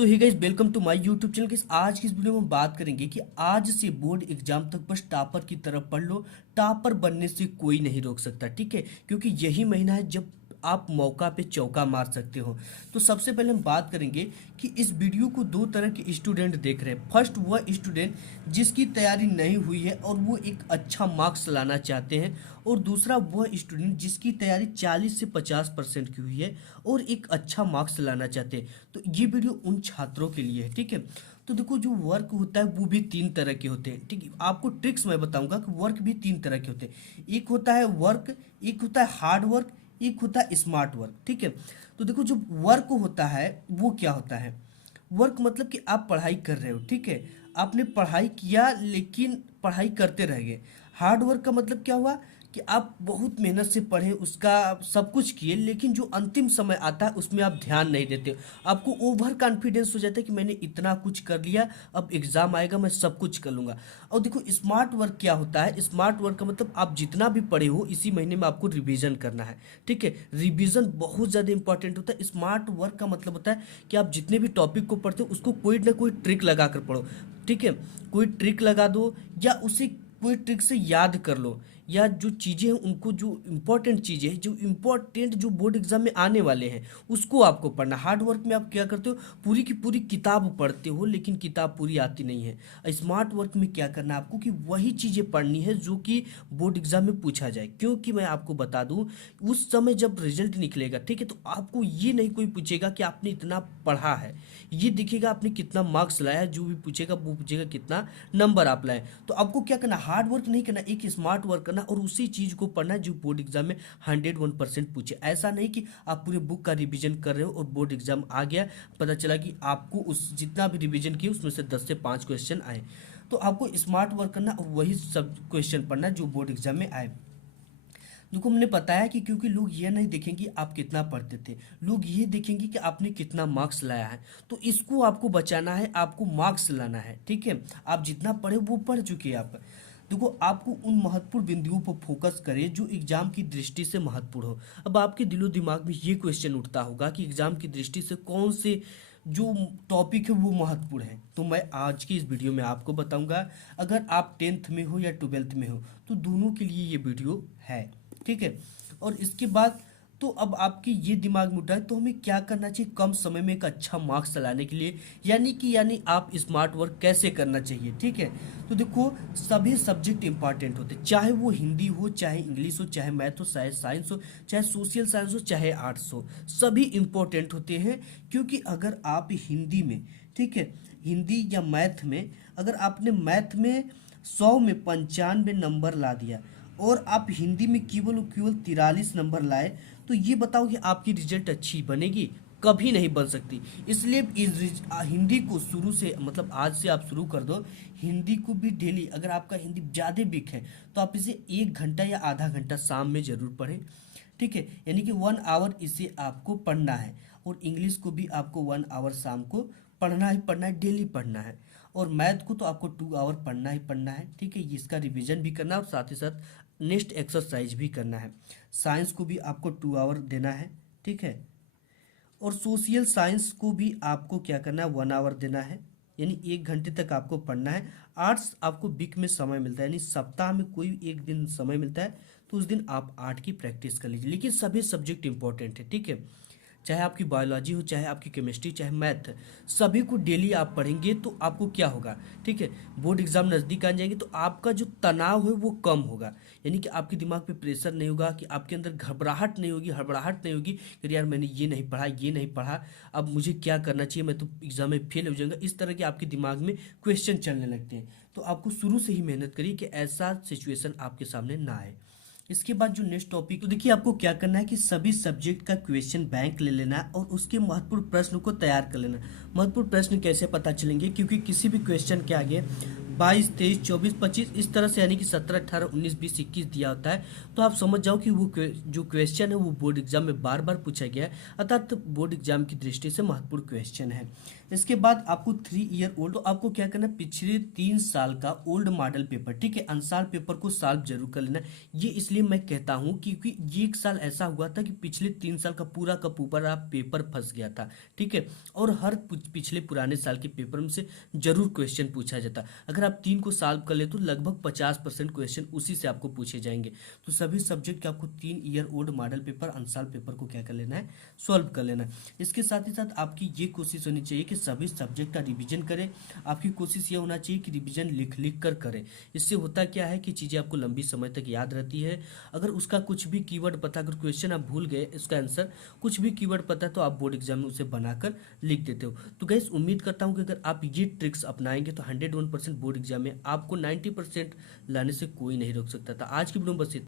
So hey guys, welcome to my YouTube channel. Guys, आज की इस वीडियो में हम बात करेंगे कि आज से बोर्ड एग्जाम तक बस टॉपर की तरफ पढ़ लो। टॉपर बनने से कोई नहीं रोक सकता, ठीक है, क्योंकि यही महीना है जब आप मौका पे चौका मार सकते हो। तो सबसे पहले हम बात करेंगे कि इस वीडियो को दो तरह के स्टूडेंट देख रहे हैं। फर्स्ट, वह स्टूडेंट जिसकी तैयारी नहीं हुई है और वो एक अच्छा मार्क्स लाना चाहते हैं, और दूसरा वह स्टूडेंट जिसकी तैयारी 40 से 50% की हुई है और एक अच्छा मार्क्स लाना चाहते हैं। तो ये वीडियो उन छात्रों के लिए है, ठीक है। तो देखो, जो वर्क होता है वो भी तीन तरह के होते हैं, ठीक है। आपको ट्रिक्स मैं बताऊंगा कि वर्क भी तीन तरह के होते हैं। एक होता है वर्क, एक होता है हार्ड वर्क, एक होता है स्मार्ट वर्क, ठीक है। तो देखो, जो वर्क होता है वो क्या होता है। वर्क मतलब कि आप पढ़ाई कर रहे हो, ठीक है, आपने पढ़ाई किया लेकिन पढ़ाई करते रह गए। हार्ड वर्क का मतलब क्या हुआ कि आप बहुत मेहनत से पढ़े, उसका सब कुछ किए, लेकिन जो अंतिम समय आता है उसमें आप ध्यान नहीं देते हो। आपको ओवर कॉन्फिडेंस हो जाता है कि मैंने इतना कुछ कर लिया, अब एग्जाम आएगा मैं सब कुछ कर लूंगा। और देखो, स्मार्ट वर्क क्या होता है। स्मार्ट वर्क का मतलब आप जितना भी पढ़े हो इसी महीने में आपको रिवीजन करना है, ठीक है। रिवीजन बहुत ज़्यादा इंपॉर्टेंट होता है। स्मार्ट वर्क का मतलब होता है कि आप जितने भी टॉपिक को पढ़ते हो उसको कोई ना कोई ट्रिक लगा कर पढ़ो, ठीक है। कोई ट्रिक लगा दो या उसे कोई ट्रिक से याद कर लो, या जो चीज़ें हैं उनको, जो इम्पोर्टेंट चीज़ें हैं, जो इम्पोर्टेंट जो बोर्ड एग्जाम में आने वाले हैं उसको आपको पढ़ना। हार्ड वर्क में आप क्या करते हो, पूरी की पूरी किताब पढ़ते हो लेकिन किताब पूरी आती नहीं है। स्मार्ट वर्क में क्या करना है आपको कि वही चीज़ें पढ़नी है जो कि बोर्ड एग्जाम में पूछा जाए। क्योंकि मैं आपको बता दूं, उस समय जब रिजल्ट निकलेगा, ठीक है, तो आपको ये नहीं कोई पूछेगा कि आपने इतना पढ़ा है, ये दिखेगा आपने कितना मार्क्स लाया। जो भी पूछेगा वो पूछेगा कितना नंबर आप लाए। तो आपको क्या करना, हार्ड वर्क नहीं करना, एक स्मार्ट वर्क करना और उसी चीज को पढ़ना जो बोर्ड एग्जाम में 101% पूछे। ऐसा नहीं कि आप पूरे बुक का रिवीजन कर रहे हो और बोर्ड एग्जाम आ गया, पता चला कि आपको उस जितना भी रिवीजन किया उसमें से 10 से 5 क्वेश्चन आए। तो आपको स्मार्ट वर्क करना और वही सब क्वेश्चन पढ़ना जो बोर्ड एग्जाम में आए। देखो, हमने बताया कि क्योंकि लोग ये नहीं देखेंगे आप कितना पढ़ते थे, लोग ये देखेंगे कि आपने कितना मार्क्स लाया है। तो इसको आपको बचाना है, आपको मार्क्स लाना है, ठीक है। आप जितना पढ़े वो पढ़ चुके हैं आप। देखो, आपको उन महत्वपूर्ण बिंदुओं पर फोकस करें जो एग्जाम की दृष्टि से महत्वपूर्ण हो। अब आपके दिलो दिमाग में ये क्वेश्चन उठता होगा कि एग्जाम की दृष्टि से कौन से जो टॉपिक है वो महत्वपूर्ण है। तो मैं आज की इस वीडियो में आपको बताऊंगा। अगर आप 10th में हो या 12th में हो तो दोनों के लिए ये वीडियो है, ठीक है। और इसके बाद तो अब आपके ये दिमाग में उठा है तो हमें क्या करना चाहिए कम समय में एक अच्छा मार्क्स लाने के लिए, यानी आप स्मार्ट वर्क कैसे करना चाहिए, ठीक है। तो देखो, सभी सब्जेक्ट इंपॉर्टेंट होते हैं, चाहे वो हिंदी हो, चाहे इंग्लिश हो, चाहे मैथ हो, चाहे साइंस हो, चाहे सोशल साइंस हो, चाहे आर्ट्स हो, सभी इंपॉर्टेंट होते हैं। क्योंकि अगर आप हिंदी में, ठीक है, हिंदी या मैथ में, अगर आपने मैथ में 100 में 95 नंबर ला दिया और आप हिंदी में केवल और केवल 43 नंबर लाए, तो ये बताओ कि आपकी रिजल्ट अच्छी बनेगी? कभी नहीं बन सकती। इसलिए हिंदी को शुरू से, मतलब आज से आप शुरू कर दो हिंदी को भी डेली। अगर आपका हिंदी ज़्यादा वीक है तो आप इसे 1 घंटा या आधा घंटा शाम में ज़रूर पढ़ें, ठीक है। यानी कि 1 आवर इसे आपको पढ़ना है। और इंग्लिश को भी आपको 1 आवर शाम को पढ़ना ही पढ़ना है, डेली पढ़ना है। और मैथ को तो आपको 2 आवर पढ़ना ही पढ़ना है, ठीक है। इसका रिवीजन भी करना है और साथ ही साथ नेक्स्ट एक्सरसाइज भी करना है। साइंस को भी आपको 2 आवर देना है, ठीक है। और सोशल साइंस को भी आपको क्या करना है, 1 आवर देना है, यानी 1 घंटे तक आपको पढ़ना है। आर्ट्स आपको वीक में समय मिलता है, यानी सप्ताह में कोई एक दिन समय मिलता है, तो उस दिन आप आर्ट की प्रैक्टिस कर लीजिए। लेकिन सभी सब्जेक्ट इंपॉर्टेंट है, ठीक है। चाहे आपकी बायोलॉजी हो, चाहे आपकी केमिस्ट्री, चाहे मैथ, सभी को डेली आप पढ़ेंगे तो आपको क्या होगा, ठीक है। बोर्ड एग्जाम नज़दीक आ जाएंगे तो आपका जो तनाव है वो कम होगा, यानी कि आपके दिमाग पे प्रेशर नहीं होगा, कि आपके अंदर घबराहट नहीं होगी, हड़बड़ाहट नहीं होगी कि यार मैंने ये नहीं पढ़ा, ये नहीं पढ़ा, अब मुझे क्या करना चाहिए, मैं तो एग्जाम में फेल हो जाऊंगा। इस तरह के आपके दिमाग में क्वेश्चन चलने लगते हैं। तो आपको शुरू से ही मेहनत करिए कि ऐसा सिचुएशन आपके सामने ना आए। इसके बाद जो नेक्स्ट टॉपिक, तो देखिए आपको क्या करना है कि सभी सब्जेक्ट का क्वेश्चन बैंक ले लेना है और उसके महत्वपूर्ण प्रश्न को तैयार कर लेना। महत्वपूर्ण प्रश्न कैसे पता चलेंगे, क्योंकि किसी भी क्वेश्चन के आगे 22, 23, 24, 25 इस तरह से, यानी कि 17, 18, 19, 20, 21 दिया होता है। तो आप समझ जाओ कि वो जो क्वेश्चन है वो बोर्ड एग्जाम में बार बार पूछा गया है, अर्थात बोर्ड एग्जाम की दृष्टि से महत्वपूर्ण क्वेश्चन है। इसके बाद आपको 3 ईयर ओल्ड, तो आपको क्या करना है, पिछले 3 साल का ओल्ड मॉडल पेपर, ठीक है, अनसार पेपर को सॉल्व जरूर कर लेना है। ये इसलिए मैं कहता हूँ क्योंकि ये एक साल ऐसा हुआ था कि पिछले 3 साल का पूरा पेपर फंस गया था, ठीक है। और हर पिछले पुराने साल के पेपर में से जरूर क्वेश्चन पूछा जाता। अगर आप 3 को सॉल्व कर ले तो लगभग 50% क्वेश्चन उसी से आपको पूछे जाएंगे। तो सभी सब्जेक्ट के आपको 3 ईयर ओल्ड मॉडल पेपर, अनसार पेपर को क्या कर लेना है, सॉल्व कर लेना है। इसके साथ ही साथ आपकी ये कोशिश होनी चाहिए कि सभी सब्जेक्ट का रिवीजन करें। आपकी कोशिश ये होना चाहिए कि रिवीजन लिख लिख कर करें। इससे होता क्या है कि चीज़ें आपको लंबी समय तक याद रहती है। अगर उसका कुछ भी कीवर्ड पता, अगर क्वेश्चन आप भूल गए उसका आंसर, कुछ भी कीवर्ड पता है, तो आप बोर्ड एग्जाम में उसे बनाकर लिख देते हो। तो गाइस उम्मीद करता हूँ कि अगर आप ये ट्रिक्स अपनाएंगे तो 101% बोर्ड एग्जाम में आपको 90% लाने से कोई नहीं रोक सकता था। आज की वीडियो में बस इतना।